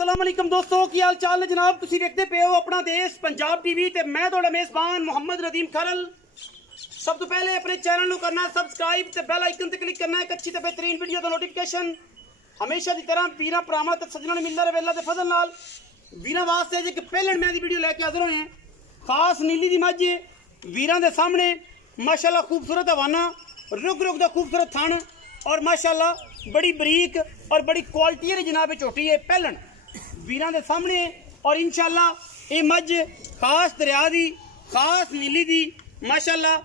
अस्सलामुअलैकुम दोस्तों, की हाल चाल है जनाब। तुसी देखते पे हो अपना देश पंजाब टीवी ते मैं तुहाडा मेजबान मोहम्मद नदीम खरल। सब तो पहले अपने चैनल को करना सब्सक्राइब ते बेल आइकन ते क्लिक करना एक अच्छी ते बेहतरीन वीडियो दा नोटिफिकेशन हमेशा की तरह पीरा भरावां ते सज्जनां नूं मिलदा रहे अल्लाह दे फजल नाल। वीरां वास्ते जे कि पहले मैं दी वीडियो लेके हाजिर होए हैं। खास नीली दी मझ वीरां दे सामने माशाअल्लाह खूबसूरत हवाना, रुक रुक दा खूबसूरत थण और माशाअल्लाह बड़ी बरीक और बड़ी क्वालिटी है जनाब झोटी है पहलन वीरां दे सामने। और इंशाअल्लाह ये मझ खास दरिया दी खास नीली दी माशाअल्लाह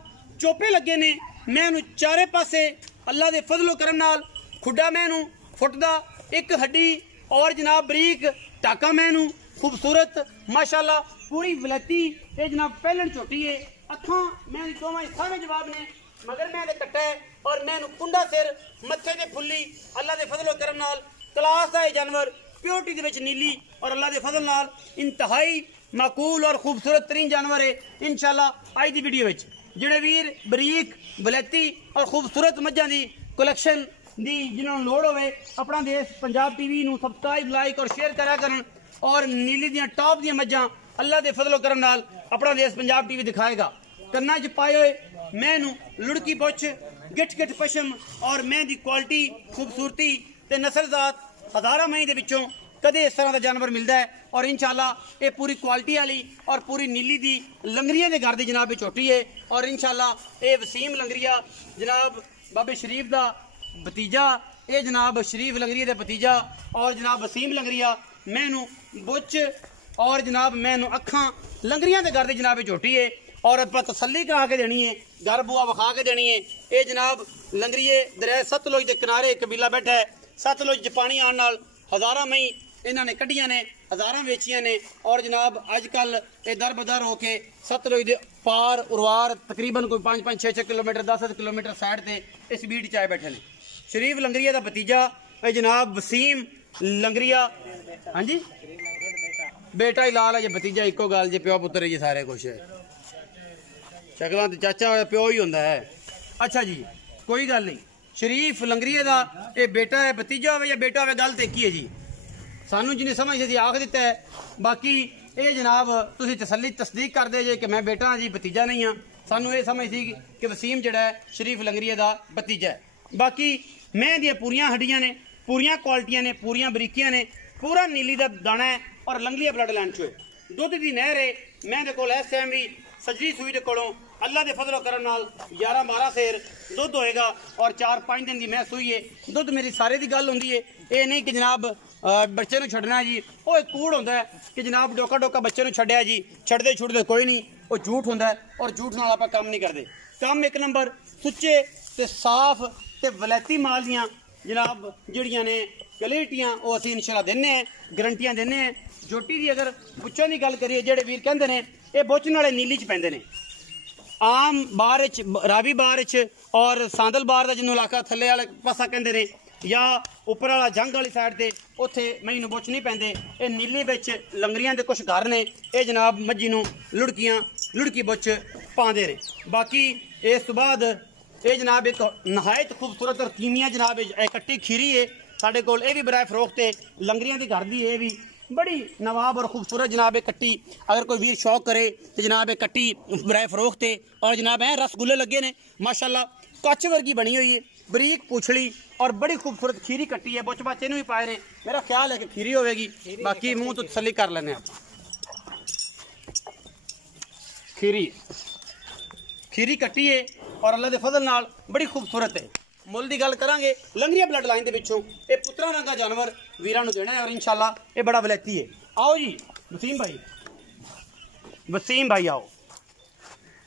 चोपे लगे ने। मैं चारे पासे अल्लाह दे फजलो करम नाल खुडा मैनू फुटदा एक हड्डी और जनाब बरीक टाका मैनू खूबसूरत माशाअल्लाह पूरी वलैती ये जनाब पहलन झोटी है। अखां मैं दोवें सारे जवाब ने मगर मैं कट्टा है और मैनू कुंडा सिर मत्थे दे फुल्ली अल्लाह दे फजलो करम नाल क्लास दा जानवर प्योरिटी दे विच नीली और अल्लाह दे फजल नाल इंतहाई माकूल और खूबसूरत तरीन जानवर है। इंशाअल्लाह आज दी वीडियो विच जिहड़े वीर बरीक वलैती और खूबसूरत मझां दी कलैक्शन दी जिन्होंने लोड़ होवे अपना देश पंजाब टीवी नूं सब्सक्राइब लाइक और शेयर करा करन और नीली दियां टॉप दियां मझां अल्लाह दे फजलो करम नाल अपना देश पंजाब टीवी दिखाएगा। कन्ना च पाए हुए मैनू लुड़की पुछ गिठ गिठ पशम और मैं दी क्वालिटी खूबसूरती ते नस्लजात हज़ारा मई दे विचों कदे इस तरह का जानवर मिलता है। और इंशाअल्लाह ये पूरी क्वालिटी वाली और पूरी नीली दी लंगरिया के घर की जनाब झोटी है। और इंशाअल्लाह ये वसीम लंगरिया जनाब बाबे शरीफ का भतीजा, ये जनाब शरीफ लंगरिया का भतीजा और जनाब वसीम लंगरिया मैनू बुच और जनाब मैनू अखां लंगरिया के घर की जनाब झोटी है। और आप तसली करा के देनी है, घर बुआ विखा के देनी है। ये जनाब लंगरीए दरिया सतलुज के किनारे कबीला बैठा है। सतलुज पानी आने नाल हज़ारा मई इन्होंने कढ़िया ने, हज़ारा वेचिया ने। और जनाब अजकल ये दर बदर होके सतलुज के पार उरवार तकरीबन कोई 5-5 6-6 किलोमीटर 10 किलोमीटर साइड से इस बीट चाए बैठे ने। शरीफ लंगरिया का भतीजा ये जनाब वसीम लंगरिया, हाँ जी बेटा ही लाल है जी, भतीजा इको गल जी, प्यो पुत्र जी सारे कुछ है। शक्ल तो चाचा प्यो ही होंदा है। अच्छा जी कोई गल नहीं, शरीफ लंगरिए का ये बेटा है, भतीजा हो या बेटा हो गल तो एक ही है जी। सानू जिन्हें समझ सी आख दिता है, बाकी ये जनाब तुसी तसली तस्दीक कर दे जे कि मैं बेटा हाँ जी भतीजा नहीं हाँ। सानू ये समझ सी कि वसीम जड़ा है शरीफ लंगरिए का भतीजा है। बाकी मैं दियां पूरियां हड्डियां ने, पूरियां क्वालिटियां ने, पूरियां बरीकियां ने, पूरा नीली का दाना है और लंगरिया ब्लड लाइन चो है। दुध की नहर है मैं को इस टाइम भी सजी सूई के कोलों अल्लाह के फजलो करम नाल 11-12 सेर दुध होएगा और 4-5 दिन की मैं सूई है। दुध मेरी सारे की गल होंदी है, ये नहीं कि जनाब बच्चे नूं छड्डना जी, वो एक कूड़ होंदा है कि जनाब डोका डोका बच्चे नूं छड्डिया जी, छड्डदे छुड़दे कोई नहीं, वो झूठ होंदा है। और झूठ नाल आपां काम नहीं करते। काम एक नंबर सुच्चे ते साफ ते वलैती माल दियां जनाब जिहड़ियां ने क्वालिटियां वो असीं इंशाअल्लाह दिन्ने हैं, गारंटियां दिन्ने हैं। झोटी की अगर बुच्चों की गल करिए, जेडे वीर कहंदे ने ये बुच्चन वाले नीली च पैंदे ने, आम बार रावी बार और सांदल बार का जिन्होंने इलाका थले वाले पासा कहते हैं या उपर वाला जंग वाली साइड से उत्थे मई नूं बुच नहीं पैंदे। ये नीली बिच लंगरियां दे कुछ घर ने, ये जनाब मज्जी नूं लुड़की बुच पांदे ने। बाकी इस तो बाद ये जनाब एक नहायत खूबसूरत और कीमिया जनाब एक कट्टी खीरी है साढ़े कोल, ये भी बराए फरोख्त है लंगरियां दे घर दी, ये भी बड़ी नवाब और खूबसूरत जनाब एक कट्टी। अगर कोई वीर शौक करे तो जनाब एक कट्टी बराए फरोख्त है। और जनाब है रसगुल्ले लगे ने माशाल्लाह, कच वर्गी बनी हुई है, बरीक पूछड़ी और बड़ी खूबसूरत खीरी कट्टी है। बुच बच्चे भी पाए ने, मेरा ख्याल है कि खीरी होगी, बाकी मुंह तो तसली कर लेने आप। खीरी कट्टी है और अल्लाह के फजल नाल बड़ी खूबसूरत है। मुल की गल करांगे लंगरिया ब्लड लाइन के पिछों ये पुत्रा रंगा जानवर वीरां नूं देना है और इंशाअल्लाह ये बड़ा वलैती है। आओ जी वसीम भाई आओ।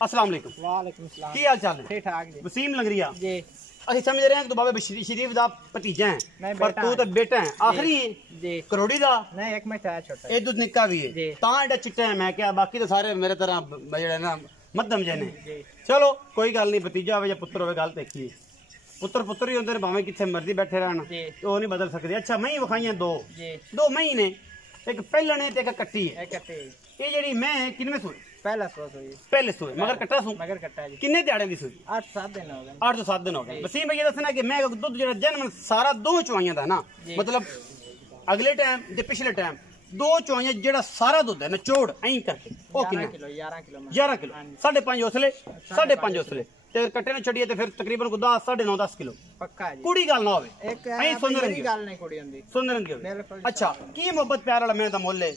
अस्सलाम वालेकुम। वालेकुम सलाम। की हाल चाल है? ठीक ठाक जी। वसीम लंगरिया जी असि समझ रहे हैं कि तू बाबा शरीफ दा भतीजा है, पर तू तो बेटा है आखिरी जी करोड़ी दा नहीं, एक में था छोटा, ये दूध निक्का भी है जी। तां एडा चिट्टा है। मैं क्या बाकी तो सारे मेरे तरह जेड़े ना मध्यम जने। जी चलो कोई गल नहीं, भतीजा होवे या पुत्र होवे गल तो एक ही है। पुत्र ही होंदे ने भावें किथे मर्जी बैठे रहन, वो नहीं बदल सकते। अच्छा मई विखाइयां दो मई ने, एक पहलण है ते एक कट्टी है। ये जेड़ी मैं किनवे सूई? पहले सूई मगर कट्टा सूई। मगर कट्टा जी। किन्ने दिहाड़े दी सूई? 8-7 दिन हो गए। 8-7 दिन हो गए। वसीम भैया दसना कि मैं दुध जेड़ा जन्म सारा दो चवाइयां दा ना, मतलब अगले टाइम ते पिछले टाइम दो चौइयां जेड़ा सारा दुध है नचोड़ ऐं करके ओ 11 किन्ना किलो 11 किलो 11 किलो 5.5 उसले 5.5 उसले ते कट्टे ने छड़िए ते फिर तकरीबन को 10 9.5 10 किलो पक्का जी कुड़ी गल ना होवे एक ऐं सुंदर मेरी गल नहीं कुड़ी हुंदी सुंदर रंगी होवे बिल्कुल अच्छा की मोहब्बत प्यार वाला मैं दा मुੱਲ है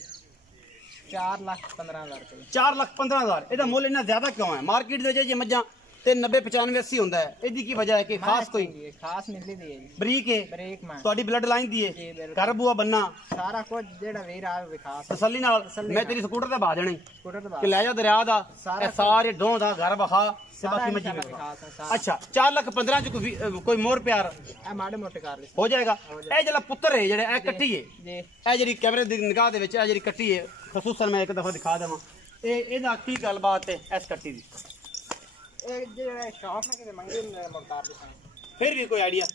4,15,000 रुपए 4,15,000 ਇਹਦਾ ਮੁੱਲ ਇੰਨਾ ਜ਼ਿਆਦਾ ਕਿਉਂ ਹੈ ਮਾਰਕੀਟ ਦੇ ਜੇ ਮੱਝਾਂ ਤੇ 90 95 80 ਹੁੰਦਾ ਹੈ ਇਹਦੀ ਕੀ ਵਜ੍ਹਾ ਹੈ ਕਿ ਖਾਸ ਕੋਈ ਖਾਸ ਮਿਲਦੀ ਦੀ ਹੈ ਜੀ ਬਰੀਕ ਹੈ ਬ੍ਰੇਕ ਮਾਰ ਤੁਹਾਡੀ ਬਲੱਡ ਲਾਈਨ ਦੀ ਜੀ, ਹੈ ਬਿਲਕੁਲ। ਕਰ ਬੂਆ ਬੰਨਾ ਸਾਰਾ ਕੁਝ ਜਿਹੜਾ ਵੀਰ ਆ ਵਿਕਾਸ ਤਸੱਲੀ ਨਾਲ ਮੈਂ ਤੇਰੀ ਸਕੂਟਰ ਤੇ ਬਾ ਦੇਣੀ ਸਕੂਟਰ ਤੋਂ ਕਿ ਲੈ ਜਾ ਦਰਿਆ ਦਾ ਸਾਰਾ ਇਹ ਸਾਰੇ ਢੋਂ ਦਾ ਘਰ ਬਖਾ ਤੇ ਸਾਰਾ ਬਾਕੀ ਮੱਝੀ ਇਨਸ਼ਾਅੱਲਾ ਵੇਖ। ਵਿਕਾਸ ਹੈ ਸਾਰਾ ਅੱਛਾ 4,15,000 ਚ ਕੋਈ ਮੋਰ ਪਿਆਰ ਇਹ ਮਾੜੇ ਮੋਟੇ ਕਰ ਲਈ ਹੋ ਜਾਏਗਾ ਇਹ ਜਿਹੜਾ ਪੁੱਤਰ ਹੈ ਜਿਹੜੇ ਇਹ ਕੱਟੀ ਹੈ ਜੀ ਇਹ ਜਿਹੜੀ ਕੈਮਰੇ ਦੀ ਨਿਗਾਹ ਦੇ ਵਿੱਚ ਇਹ ਜਿਹੜੀ ਕੱਟੀ ਹੈ ਖਸੂਸਨ ਮੈਂ ਇੱਕ ਦਫਾ ਦਿਖਾ ਦੇਵਾਂ ਇਹਦਾ ਕੀ ਗੱਲਬਾਤ ਹੈ ਇਸ ਕੱਟੀ ਦੀ ਇਹ ਜਿਹੜਾ ਸ਼ੌਪ ਨੇ ਕਿਤੇ ਮੰਗੀ ਮੁਖਤਾਰ ਦੇ ਸਾਹਮਣੇ ਫਿਰ ਵੀ ਕੋਈ ਆਈਡੀਆ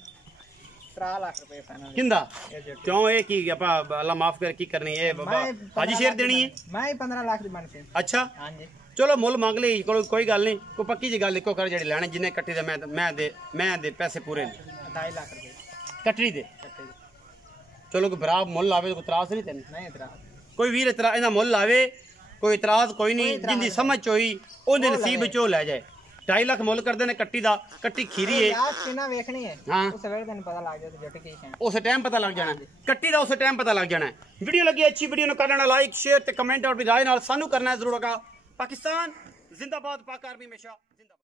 3 ਲੱਖ ਰੁਪਏ ਫਾਈਨਲ ਕਿੰਦਾ ਇਹ ਜਿਹੜੀ ਕਿਉਂ ਇਹ ਕੀ ਆਪਾਂ ਅੱਲਾ ਮਾਫ ਕਰ ਕੀ ਕਰਨੀ ਹੈ ਬਾਬਾ ਹਾਜੀ ਸ਼ੇਰ ਦੇਣੀ ਹੈ ਮੈਂ 15 ਲੱਖ ਦੀ ਬਣ ਸੀ ਅੱਛਾ ਹਾਂਜੀ ਚਲੋ ਮੁੱਲ ਮੰਗ ਲਈ ਕੋਈ ਗੱਲ ਨਹੀਂ ਕੋਈ ਪੱਕੀ ਜੀ ਗੱਲ ਇੱਕੋ ਕਰ ਜਿਹੜੀ ਲੈਣੇ ਜਿੰਨੇ ਕੱਟੀ ਦੇ ਮੈਂ ਦੇ ਪੈਸੇ ਪੂਰੇ ਨੇ 2.5 ਲੱਖ ਰੁਪਏ ਕੱਟੜੀ ਦੇ ਕੱਟੇ ਦੀ। ਚਲੋ ਕੋਈ ਬਰਾਬ ਮੁੱਲ ਆਵੇ ਕੋਈ ਇਤਰਾਜ਼ ਨਹੀਂ ਤੈਨੂੰ ਨਹੀਂ ਇਤਰਾ ਕੋਈ ਵੀਰ ਇਹਦਾ ਮੁੱਲ ਆਵੇ ਕੋਈ ਇਤਰਾਜ਼ ਕੋਈ ਨਹੀਂ ਜਿੰਦੀ ਸਮਝ ਚ ਹੋਈ ਉਹਦੇ ਨਸੀਬ ਚੋਂ ਲੈ ਜਾਏ 2.5 ਲੱਖ ਮੁੱਲ ਕਰਦੇ ਨੇ ਕੱਟੀ ਦਾ ਕੱਟੀ ਖੀਰੀ ਹੈ ਯਾਰ ਕਿੰਨਾ ਵੇਖਣੀ ਹੈ ਹਾਂ ਉਸ ਵੇਲੇ ਤੈਨੂੰ ਪਤਾ ਲੱਗ ਜਾਏ ਤੇ ਜੱਟ ਕੀ ਹੈ ਉਸੇ ਟਾਈਮ ਪਤਾ ਲੱਗ ਜਾਣਾ ਕੱਟੀ ਦਾ ਉਸੇ ਟਾਈਮ ਪਤਾ ਲੱਗ ਜਾਣਾ ਵੀਡੀਓ ਲੱਗੀ ਅੱਛੀ ਵੀਡੀਓ ਨੂੰ ਕਰਨਾ ਲਾਈਕ ਸ਼ੇਅਰ ਤੇ ਕਮੈਂਟ ਔਰ ਵੀ ਰਾਏ ਨਾਲ ਸਾਨੂੰ ਕਰਨਾ ਜ਼ਰੂਰ ਹੋਗਾ ਪਾਕਿਸਤਾਨ ਜ਼ਿੰਦਾਬਾਦ ਪਾਕ ਆਰਮੀ ਹਮੇਸ਼ਾ